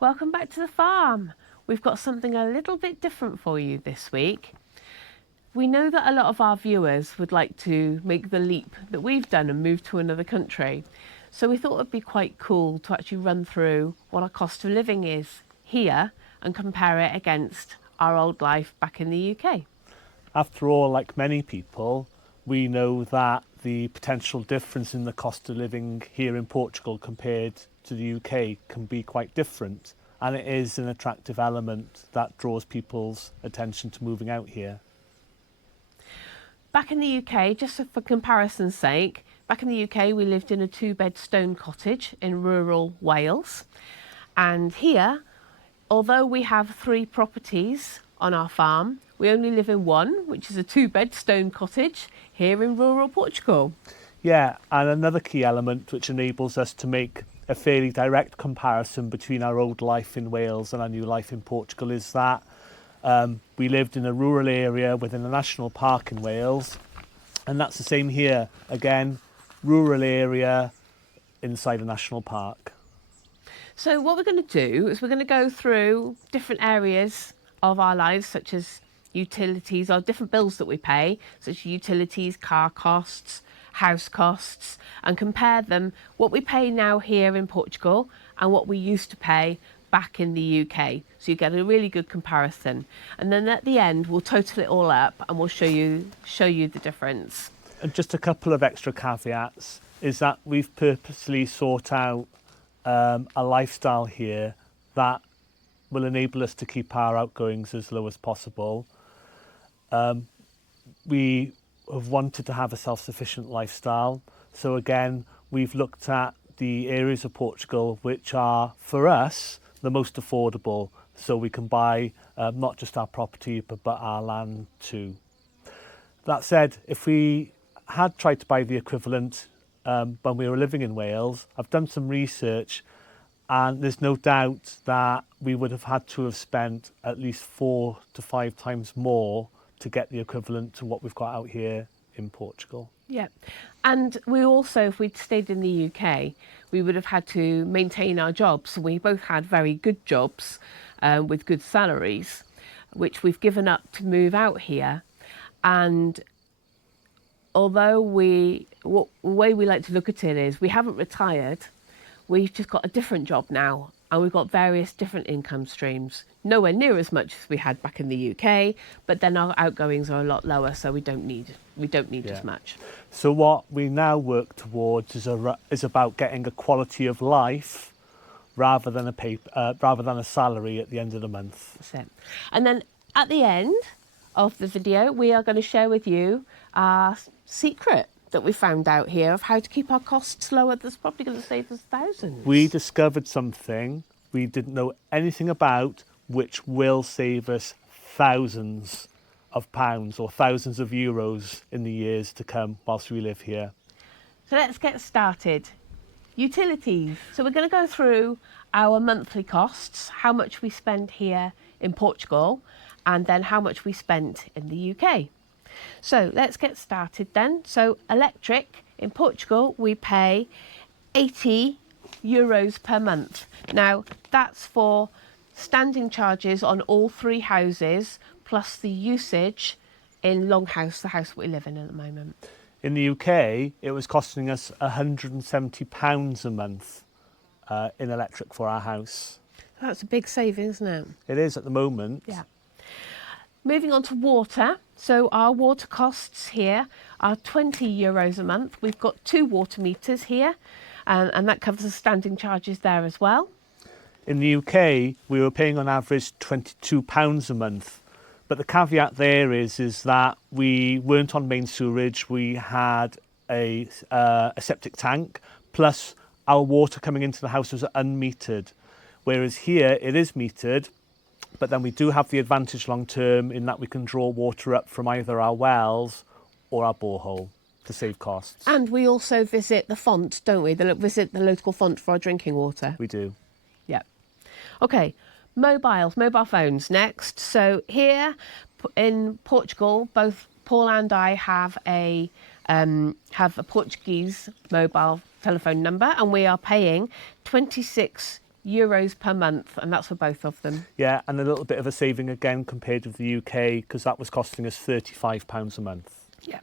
Welcome back to the farm. We've got something a little bit different for you this week. We know that a lot of our viewers would like to make the leap that we've done and move to another country. So we thought it'd be quite cool to actually run through what our cost of living is here and compare it against our old life back in the UK. After all, like many people, we know that the potential difference in the cost of living here in Portugal compared to the UK can be quite different, and it is an attractive element that draws people's attention to moving out here. Back in the UK, just for comparison's sake, back in the UK we lived in a 2-bed stone cottage in rural Wales, and here, although we have 3 properties on our farm, we only live in one, which is a 2-bed stone cottage here in rural Portugal. Yeah, and another key element which enables us to make a fairly direct comparison between our old life in Wales and our new life in Portugal is that we lived in a rural area within a national park in Wales, and that's the same here. Again, rural area inside a national park. So what we're going to do is we're going to go through different areas of our lives, such as utilities or different bills that we pay, such as utilities, car costs, house costs, and compare them, what we pay now here in Portugal and what we used to pay back in the UK. So you get a really good comparison. And then at the end, we'll total it all up and we'll show you the difference. And just a couple of extra caveats is that we've purposely sought out a lifestyle here that will enable us to keep our outgoings as low as possible. We have wanted to have a self-sufficient lifestyle. So again, we've looked at the areas of Portugal which are, for us, the most affordable. So we can buy not just our property, but our land too. That said, if we had tried to buy the equivalent when we were living in Wales, I've done some research, and there's no doubt that we would have had to have spent at least 4 to 5 times more to get the equivalent to what we've got out here in Portugal. Yeah, and we also, if we'd stayed in the UK, we would have had to maintain our jobs. So we both had very good jobs with good salaries, which we've given up to move out here. And although the way we like to look at it is we haven't retired, we've just got a different job now, and we've got various different income streams. Nowhere near as much as we had back in the UK, but then our outgoings are a lot lower, so we don't need as much. So what we now work towards is about getting a quality of life rather than a salary at the end of the month. That's it. And then at the end of the video, we are going to share with you our secret that we found out here of how to keep our costs lower. That's probably going to save us thousands. We discovered something we didn't know anything about, which will save us thousands of pounds or thousands of euros in the years to come whilst we live here. So let's get started. Utilities. So we're going to go through our monthly costs, how much we spend here in Portugal, and then how much we spent in the UK. So let's get started then. So electric, in Portugal, we pay 80 euros per month. Now, that's for standing charges on all 3 houses, plus the usage in Longhouse, the house we live in at the moment. In the UK, it was costing us £170 a month in electric for our house. That's a big saving, isn't it? It is at the moment. Yeah. Moving on to water. So our water costs here are 20 euros a month. We've got 2 water meters here, and that covers the standing charges there as well. In the UK, we were paying on average £22 a month. But the caveat there is that we weren't on main sewerage. We had a septic tank, plus our water coming into the house was unmetered. Whereas here, it is metered, but then we do have the advantage long term in that we can draw water up from either our wells or our borehole to save costs. And we also visit the font, don't we? Visit the local font for our drinking water. We do. Yeah. Okay, mobile phones next. So here in Portugal, both Paul and I have a Portuguese mobile telephone number, and we are paying 26 euros per month, and that's for both of them. Yeah, and a little bit of a saving again compared with the UK, because that was costing us £35 a month. Yeah.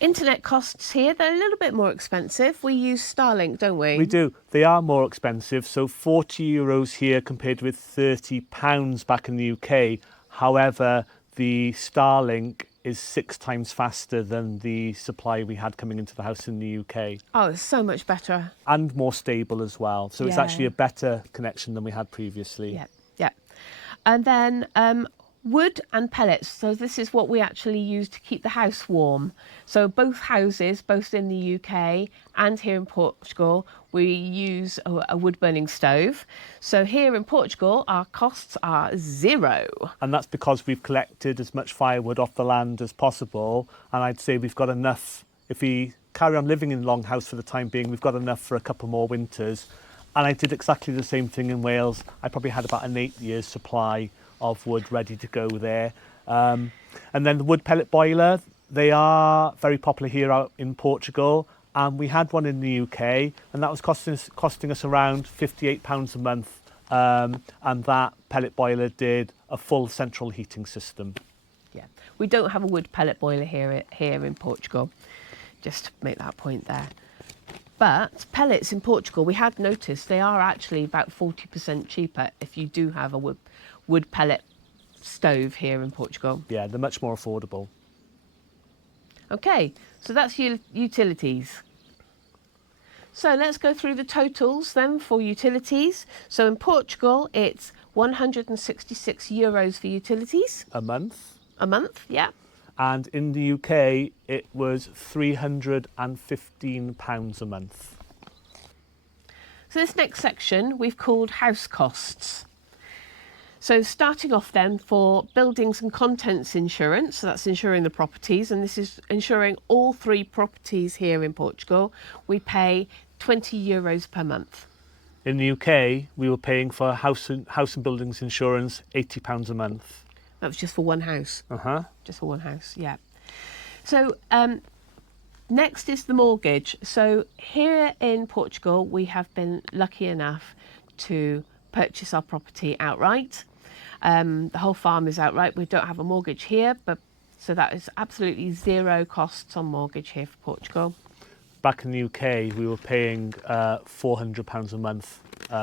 Internet costs here, they're a little bit more expensive. We use Starlink, don't we? We do. They are more expensive, so €40 here compared with £30 back in the UK. However, the Starlink is 6 times faster than the supply we had coming into the house in the UK. Oh, it's so much better. And more stable as well. So it's Yeah. actually a better connection than we had previously. Yeah, yeah. And then wood and pellets. So this is what we actually use to keep the house warm. So both houses, both in the UK and here in Portugal, we use a wood burning stove. So here in Portugal, our costs are zero. And that's because we've collected as much firewood off the land as possible. And I'd say we've got enough, if we carry on living in Longhouse for the time being, we've got enough for a couple more winters. And I did exactly the same thing in Wales. I probably had about an 8 years supply of wood ready to go there. And then the wood pellet boiler, they are very popular here out in Portugal. And we had one in the UK, and that was costing us around £58 a month. And that pellet boiler did a full central heating system. Yeah, we don't have a wood pellet boiler here in Portugal, just to make that point there. But pellets in Portugal, we had noticed they are actually about 40% cheaper if you do have a wood pellet stove here in Portugal. Yeah, they're much more affordable. Okay, so that's utilities. So let's go through the totals then for utilities. So in Portugal, it's €166 for utilities. A month. A month, yeah. And in the UK, it was £315 a month. So this next section we've called house costs. So starting off then for buildings and contents insurance, so that's insuring the properties, and this is insuring all 3 properties here in Portugal. We pay €20 per month. In the UK, we were paying for house and buildings insurance £80 a month. That was just for one house. Just for one house, yeah. So next is the mortgage. So here in Portugal, we have been lucky enough to purchase our property outright. The whole farm is outright. We don't have a mortgage here, but so that is absolutely zero costs on mortgage here for Portugal. Back in the UK, we were paying £400 a month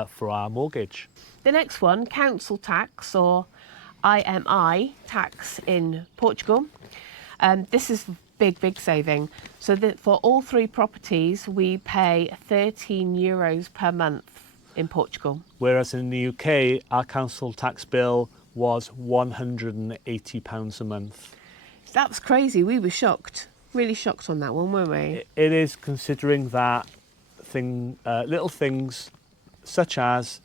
for our mortgage. The next one, council tax or IMI tax in Portugal. This is big saving. So that for all 3 properties, we pay €13 per month in Portugal. Whereas in the UK, our council tax bill was £180 a month. That was crazy. We were shocked. Really shocked on that one, weren't we? It is, considering that little things such as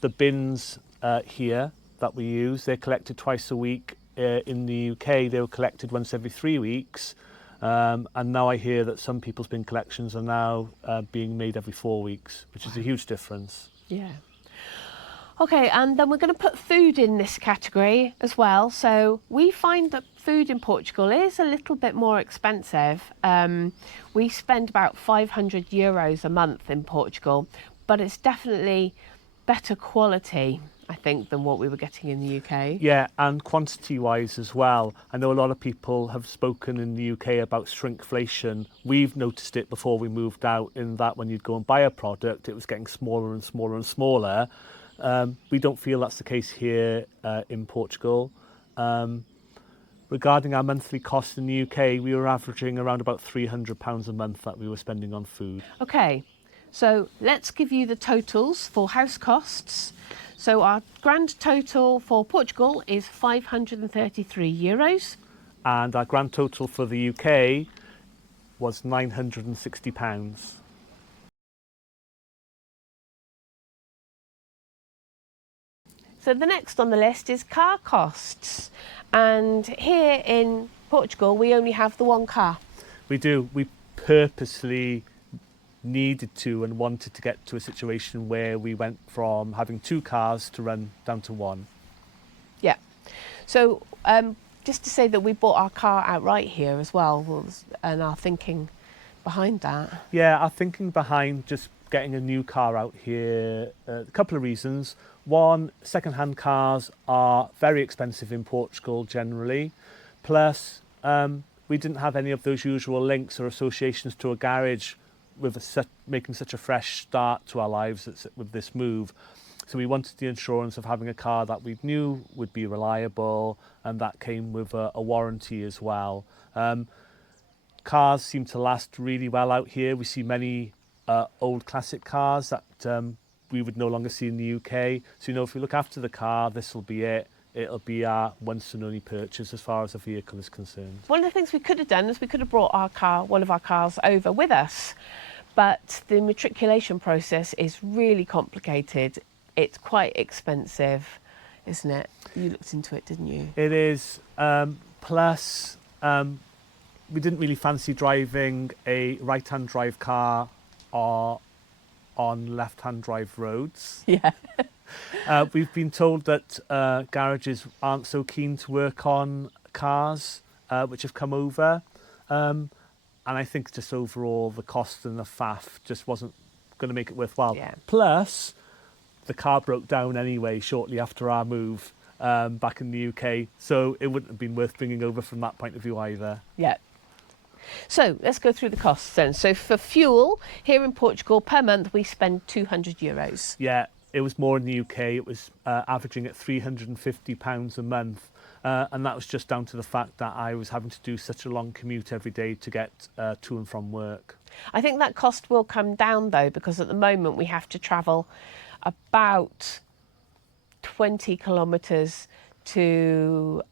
the bins here that we use, they're collected twice a week. In the UK, they were collected once every 3 weeks. And now I hear that some people's bin collections are now being made every 4 weeks, which is a huge difference. Yeah. Okay, and then we're going to put food in this category as well. So we find that food in Portugal is a little bit more expensive. We spend about €500 a month in Portugal, but it's definitely better quality, I think, than what we were getting in the UK. Yeah, and quantity-wise as well. I know a lot of people have spoken in the UK about shrinkflation. We've noticed it before we moved out, in that when you'd go and buy a product, it was getting smaller and smaller and smaller. We don't feel that's the case here in Portugal. Regarding our monthly costs in the UK, we were averaging around about £300 a month that we were spending on food. Okay, so let's give you the totals for house costs. So our grand total for Portugal is €533. And our grand total for the UK was £960. So the next on the list is car costs. And here in Portugal, we only have the one car. We do. We purposely needed to and wanted to get to a situation where we went from having 2 cars to run down to 1. Yeah. So just to say that we bought our car outright here as well, and our thinking behind that. Yeah, our thinking behind just getting a new car out here, a couple of reasons. One, second-hand cars are very expensive in Portugal generally. Plus, we didn't have any of those usual links or associations to a garage with making such a fresh start to our lives with this move. So we wanted the assurance of having a car that we knew would be reliable and that came with a warranty as well. Cars seem to last really well out here. We see many old classic cars that we would no longer see in the UK. So, if we look after the car, this will be it. It'll be our once and only purchase as far as a vehicle is concerned. One of the things we could have done is we could have brought one of our cars over with us, but the matriculation process is really complicated. It's quite expensive, isn't it? You looked into it, didn't you? It is. Plus, we didn't really fancy driving a right-hand drive car or on left-hand drive roads. Yeah. We've been told that garages aren't so keen to work on cars which have come over. And I think just overall the cost and the faff just wasn't going to make it worthwhile. Yeah. Plus, the car broke down anyway shortly after our move back in the UK. So it wouldn't have been worth bringing over from that point of view either. Yeah. So let's go through the costs then. So for fuel, here in Portugal, per month we spend €200. Yeah, it was more in the UK. It was averaging at £350 a month. And that was just down to the fact that I was having to do such a long commute every day to get to and from work. I think that cost will come down though, because at the moment we have to travel about 20 kilometres to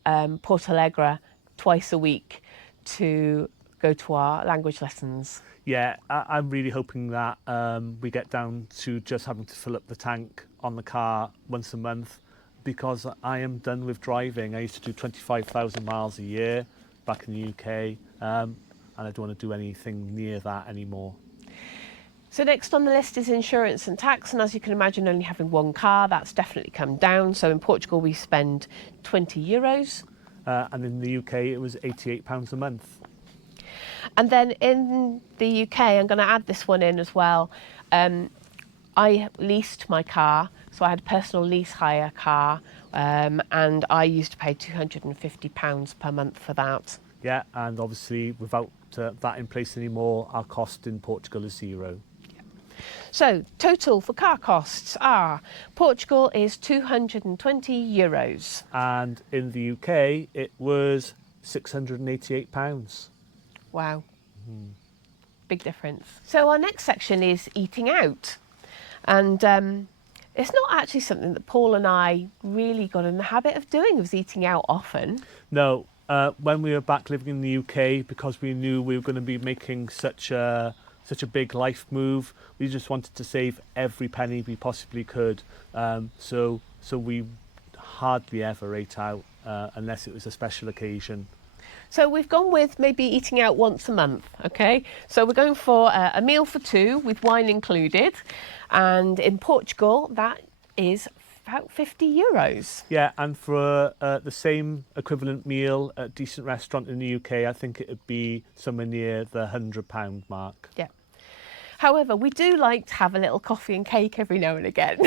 Porto Alegre twice a week to go to our language lessons. Yeah, I'm really hoping that we get down to just having to fill up the tank on the car once a month, because I am done with driving. I used to do 25,000 miles a year back in the UK, and I don't want to do anything near that anymore. So next on the list is insurance and tax, and as you can imagine, only having one car, that's definitely come down. So in Portugal we spend €20. And in the UK it was £88 a month. And then in the UK, I'm going to add this one in as well. I leased my car, so I had a personal lease hire car, and I used to pay £250 per month for that. Yeah, and obviously without that in place anymore, our cost in Portugal is €0. So total for car costs are, Portugal is €220. And in the UK, it was £688. Wow. Big difference. So our next section is eating out. And it's not actually something that Paul and I really got in the habit of doing, was eating out often. No, when we were back living in the UK, because we knew we were going to be making such a big life move, we just wanted to save every penny we possibly could. So we hardly ever ate out unless it was a special occasion. So we've gone with maybe eating out once a month, okay? So we're going for a meal for two with wine included. And in Portugal, that is about €50. Yeah, and for the same equivalent meal at a decent restaurant in the UK, I think it would be somewhere near the £100 mark. Yeah. However, we do like to have a little coffee and cake every now and again.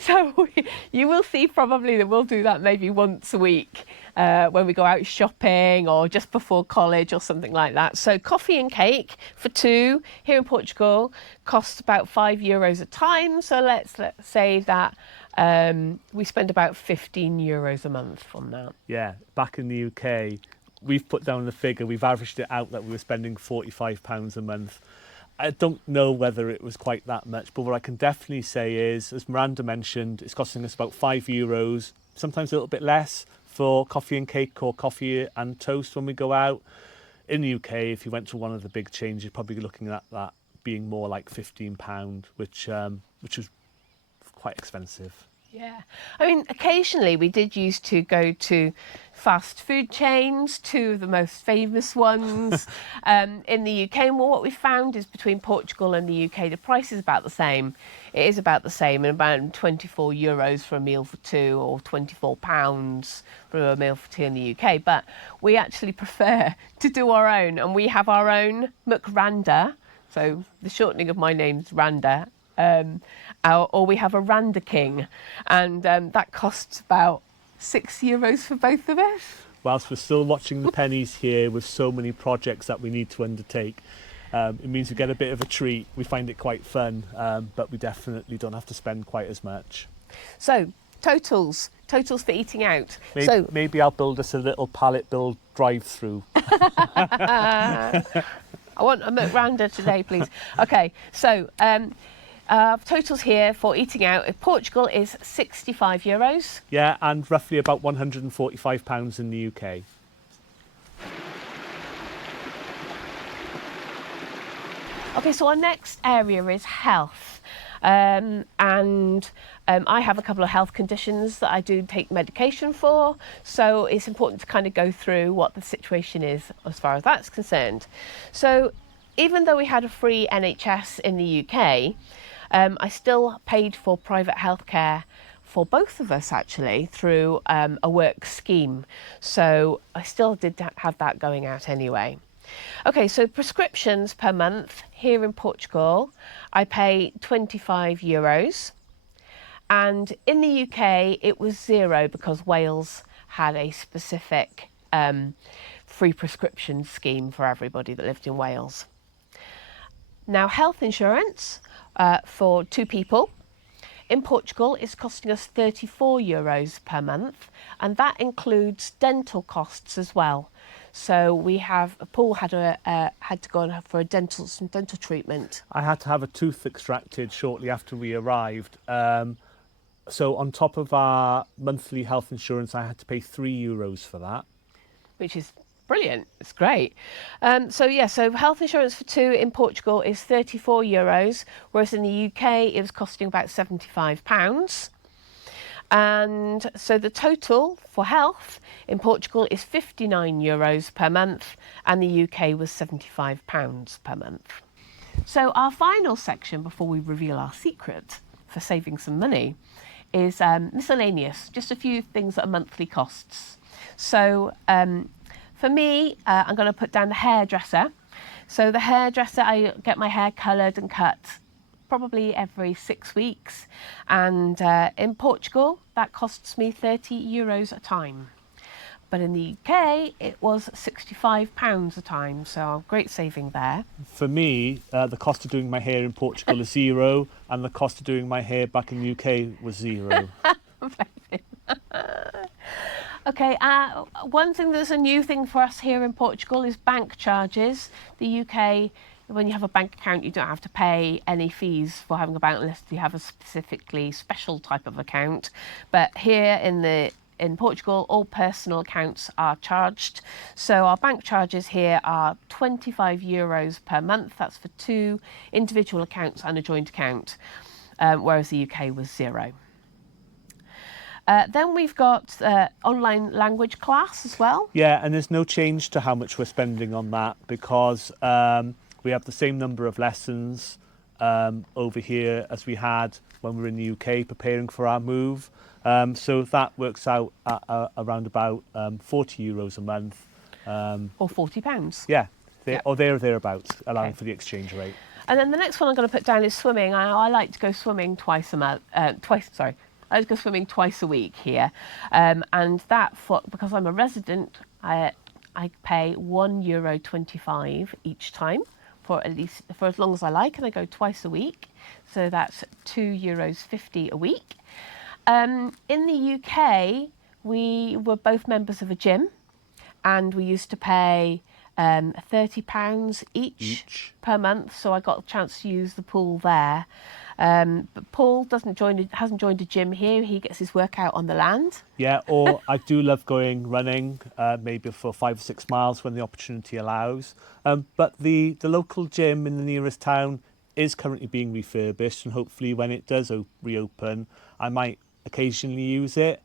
So you will see probably that we'll do that maybe once a week when we go out shopping or just before college or something like that. So coffee and cake for two here in Portugal costs about €5 a time. So let's say that we spend about €15 a month on that. Yeah, back in the UK, we've put down the figure, we've averaged it out that we were spending £45 a month. I don't know whether it was quite that much, but what I can definitely say is, as Miranda mentioned, it's costing us about €5, sometimes a little bit less for coffee and cake or coffee and toast when we go out. In the UK, if you went to one of the big chains, you're probably looking at that being more like £15, which was quite expensive. Yeah, I mean, occasionally we did used to go to fast food chains, two of the most famous ones in the UK. And what we found is between Portugal and the UK, the price is about the same. It is about the same, and about €24 for a meal for two, or £24 for a meal for two in the UK. But we actually prefer to do our own, and we have our own Miranda, So the shortening of my name's Randa. Or we have a Randa King, and that costs about €6 for both of us. Whilst we're still watching the pennies here with so many projects that we need to undertake, it means we get a bit of a treat. We find it quite fun, but we definitely don't have to spend quite as much. So totals for eating out. Maybe I'll build us a little pallet build drive-through. I want a McRanda today, please. Okay, so totals here for eating out in Portugal is €65. Yeah, and roughly about £145 in the UK. Okay, so our next area is health. I have a couple of health conditions that I do take medication for, so it's important to kind of go through what the situation is as far as that's concerned. So even though we had a free NHS in the UK, I still paid for private healthcare for both of us actually through a work scheme. So I still did have that going out anyway. Okay, so prescriptions per month here in Portugal, I pay €25. And in the UK, it was €0 because Wales had a specific free prescription scheme for everybody that lived in Wales. Now, health insurance for 2 people in Portugal is costing us €34 per month, and that includes dental costs as well. So Paul had to go for some dental treatment. I had to have a tooth extracted shortly after we arrived. So on top of our monthly health insurance, I had to pay €3 for that. Which is brilliant. It's great. So health insurance for 2 in Portugal is €34, whereas in the UK it was costing about £75. And so the total for health in Portugal is €59 per month, and the UK was £75 per month. So our final section before we reveal our secret for saving some money is miscellaneous, just a few things that are monthly costs. So for me, I'm going to put down the hairdresser. So the hairdresser, I get my hair coloured and cut probably every 6 weeks, and in Portugal that costs me €30 a time, but in the UK it was £65 a time, so a great saving there. For me, the cost of doing my hair in Portugal is €0, and the cost of doing my hair back in the UK was €0. Okay, one thing that's a new thing for us here in Portugal is bank charges. The UK, when you have a bank account, you don't have to pay any fees for having a bank unless you have a specifically special type of account. But here in Portugal, all personal accounts are charged. So our bank charges here are €25 per month. That's for 2 individual accounts and a joint account, whereas the UK was €0. Then we've got online language class as well. Yeah, and there's no change to how much we're spending on that because we have the same number of lessons over here as we had when we were in the UK preparing for our move. So that works out at around about €40 a month. Or £40. Yeah, or thereabouts, allowing for the exchange rate. And then the next one I'm going to put down is swimming. I like to go swimming twice I like to go swimming twice a week here. And that, because I'm a resident, I pay €1.25 each time for as long as I like, and I go twice a week. So that's €2.50 a week. In the UK, we were both members of a gym, and we used to pay £30 each per month. So I got a chance to use the pool there. But Paul hasn't joined a gym here. He gets his workout on the land. Yeah, or I do love going running, maybe for 5 or 6 miles when the opportunity allows. But the local gym in the nearest town is currently being refurbished, and hopefully when it does reopen, I might occasionally use it.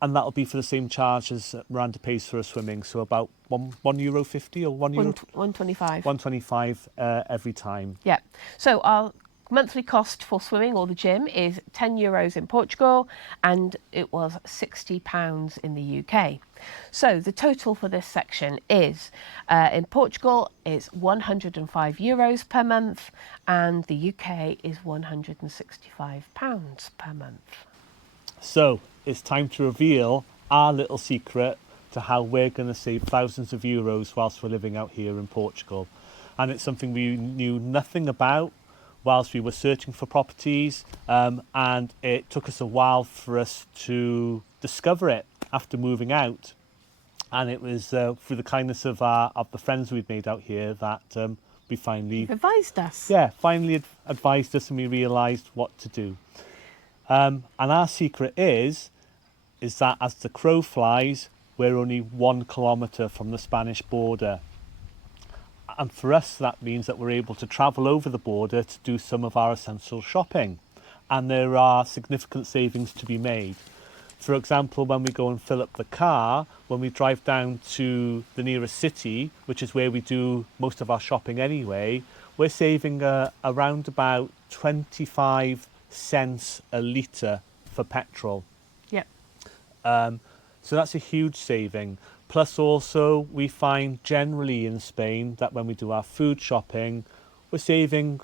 And that'll be for the same charge as Miranda pays for her swimming, so about €1.50 or €1.25. £1.25. €1.25 every time. Yeah. So our monthly cost for swimming or the gym is €10 in Portugal, and it was £60 in the UK. So the total for this section is, in Portugal, is €105 per month, and the UK is £165 per month. So it's time to reveal our little secret to how we're going to save thousands of euros whilst we're living out here in Portugal. And it's something we knew nothing about whilst we were searching for properties, and it took us a while for us to discover it after moving out. And it was through the kindness of the friends we've made out here that we finally Advised us. finally advised us, and we realised what to do. And our secret is that as the crow flies, we're only 1 kilometre from the Spanish border. And for us, that means that we're able to travel over the border to do some of our essential shopping. And there are significant savings to be made. For example, when we go and fill up the car, when we drive down to the nearest city, which is where we do most of our shopping anyway, we're saving around about 25 cents a litre for petrol. Yep. So that's a huge saving. Plus also we find generally in Spain that when we do our food shopping, we're saving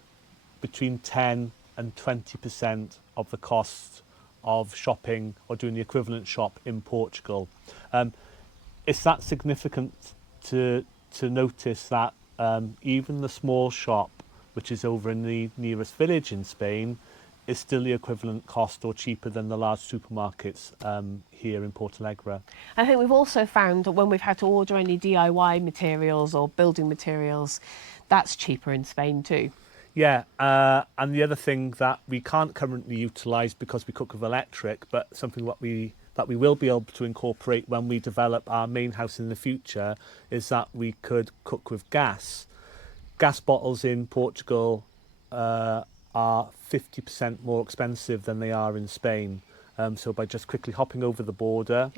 between 10 and 20% of the cost of shopping or doing the equivalent shop in Portugal. It's that significant to notice that even the small shop, which is over in the nearest village in Spain, is still the equivalent cost or cheaper than the large supermarkets here in Portalegre. I think we've also found that when we've had to order any DIY materials or building materials, that's cheaper in Spain too. Yeah, and the other thing that we can't currently utilise because we cook with electric, but something that we will be able to incorporate when we develop our main house in the future, is that we could cook with gas. Gas bottles in Portugal are 50% more expensive than they are in Spain. So by just quickly hopping over the border,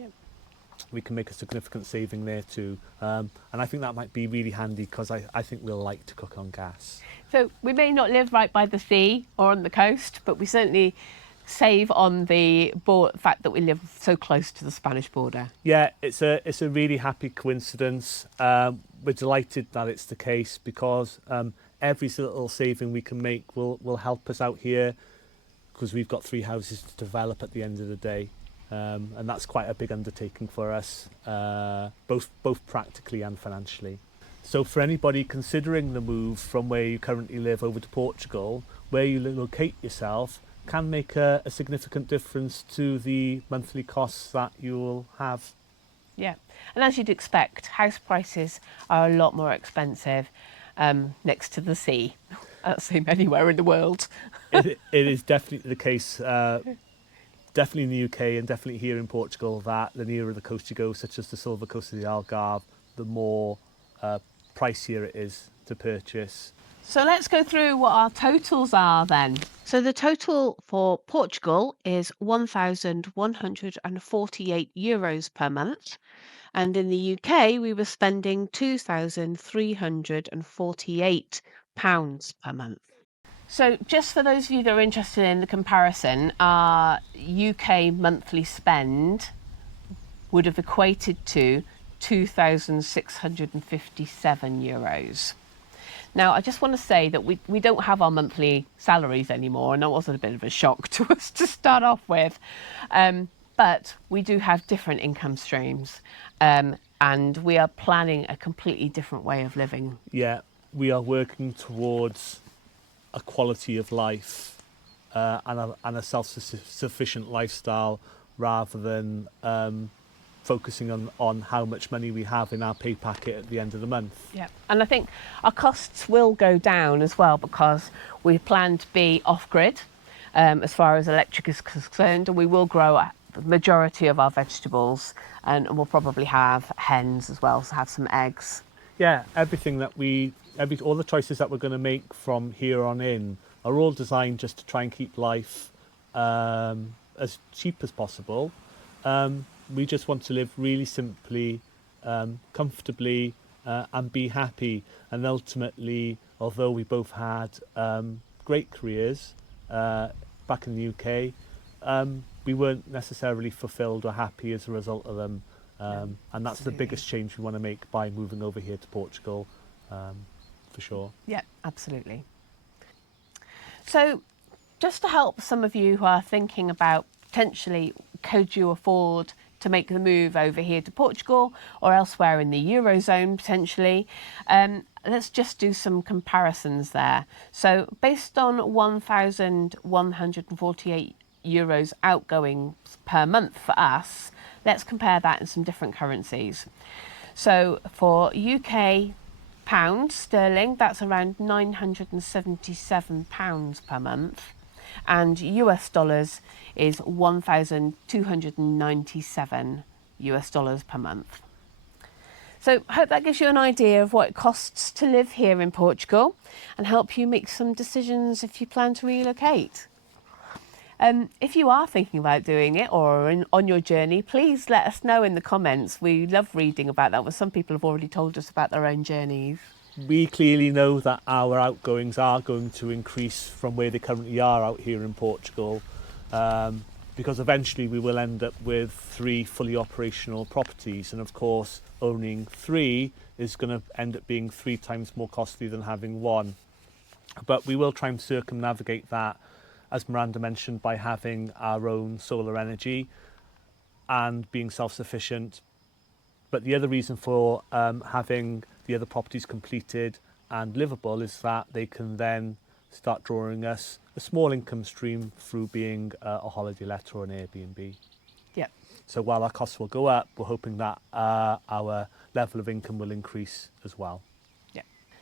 we can make a significant saving there too. And I think that might be really handy because I think we'll like to cook on gas. So we may not live right by the sea or on the coast, but we certainly save on the fact that we live so close to the Spanish border. Yeah, it's a really happy coincidence. We're delighted that it's the case because every little saving we can make will help us out here, because we've got 3 houses to develop at the end of the day. And that's quite a big undertaking for us, both practically and financially. So for anybody considering the move from where you currently live over to Portugal, where you locate yourself can make a significant difference to the monthly costs that you'll have. Yeah, and as you'd expect, house prices are a lot more expensive next to the sea. That's the same anywhere in the world. It is definitely the case, definitely in the UK and definitely here in Portugal, that the nearer the coast you go, such as the Silver Coast of the Algarve, the more pricier it is to purchase. So let's go through what our totals are then. So the total for Portugal is €1,148 per month. And in the UK, we were spending £2,348 per month. So just for those of you that are interested in the comparison, our UK monthly spend would have equated to €2,657. Now, I just want to say that we don't have our monthly salaries anymore, and that wasn't a bit of a shock to us to start off with. But we do have different income streams, and we are planning a completely different way of living. Yeah, we are working towards a quality of life and a self-sufficient lifestyle, rather than focusing on how much money we have in our pay packet at the end of the month. Yeah, and I think our costs will go down as well, because we plan to be off-grid as far as electric is concerned, and we will grow the majority of our vegetables, and we'll probably have hens as well, so have some eggs. Yeah, all the choices that we're going to make from here on in are all designed just to try and keep life as cheap as possible. We just want to live really simply, comfortably, and be happy. And ultimately, although we both had great careers back in the UK, we weren't necessarily fulfilled or happy as a result of them. And that's the biggest change we want to make by moving over here to Portugal, for sure. Yeah, absolutely. So just to help some of you who are thinking about potentially could you afford to make the move over here to Portugal or elsewhere in the Eurozone potentially, let's just do some comparisons there. So based on 1,148 euros outgoing per month for us, let's compare that in some different currencies. So for UK pound sterling, that's around £977 per month, and US dollars is 1,297 US dollars per month. So I hope that gives you an idea of what it costs to live here in Portugal and help you make some decisions if you plan to relocate. If you are thinking about doing it or on your journey, please let us know in the comments. We love reading about that, but some people have already told us about their own journeys. We clearly know that our outgoings are going to increase from where they currently are out here in Portugal, because eventually we will end up with 3 fully operational properties, and of course owning 3 is going to end up being 3 times more costly than having 1. But we will try and circumnavigate that, as Miranda mentioned, by having our own solar energy and being self-sufficient. But the other reason for having the other properties completed and livable is that they can then start drawing us a small income stream through being a holiday let or an Airbnb. Yep. So while our costs will go up, we're hoping that our level of income will increase as well.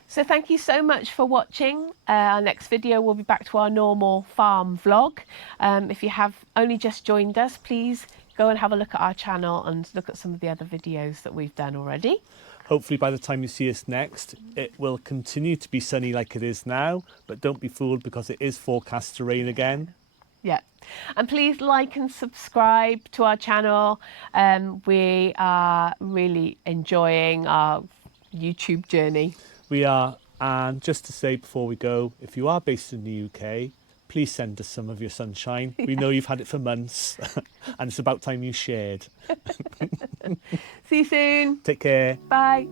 So thank you so much for watching. Our next video will be back to our normal farm vlog. If you have only just joined us, please go and have a look at our channel and look at some of the other videos that we've done already. Hopefully by the time you see us next, it will continue to be sunny like it is now, but don't be fooled because it is forecast to rain again. Yeah, and please like and subscribe to our channel. We are really enjoying our YouTube journey. We are, and just to say before we go, if you are based in the UK, please send us some of your sunshine. We know you've had it for months and it's about time you shared. See you soon. Take care. Bye.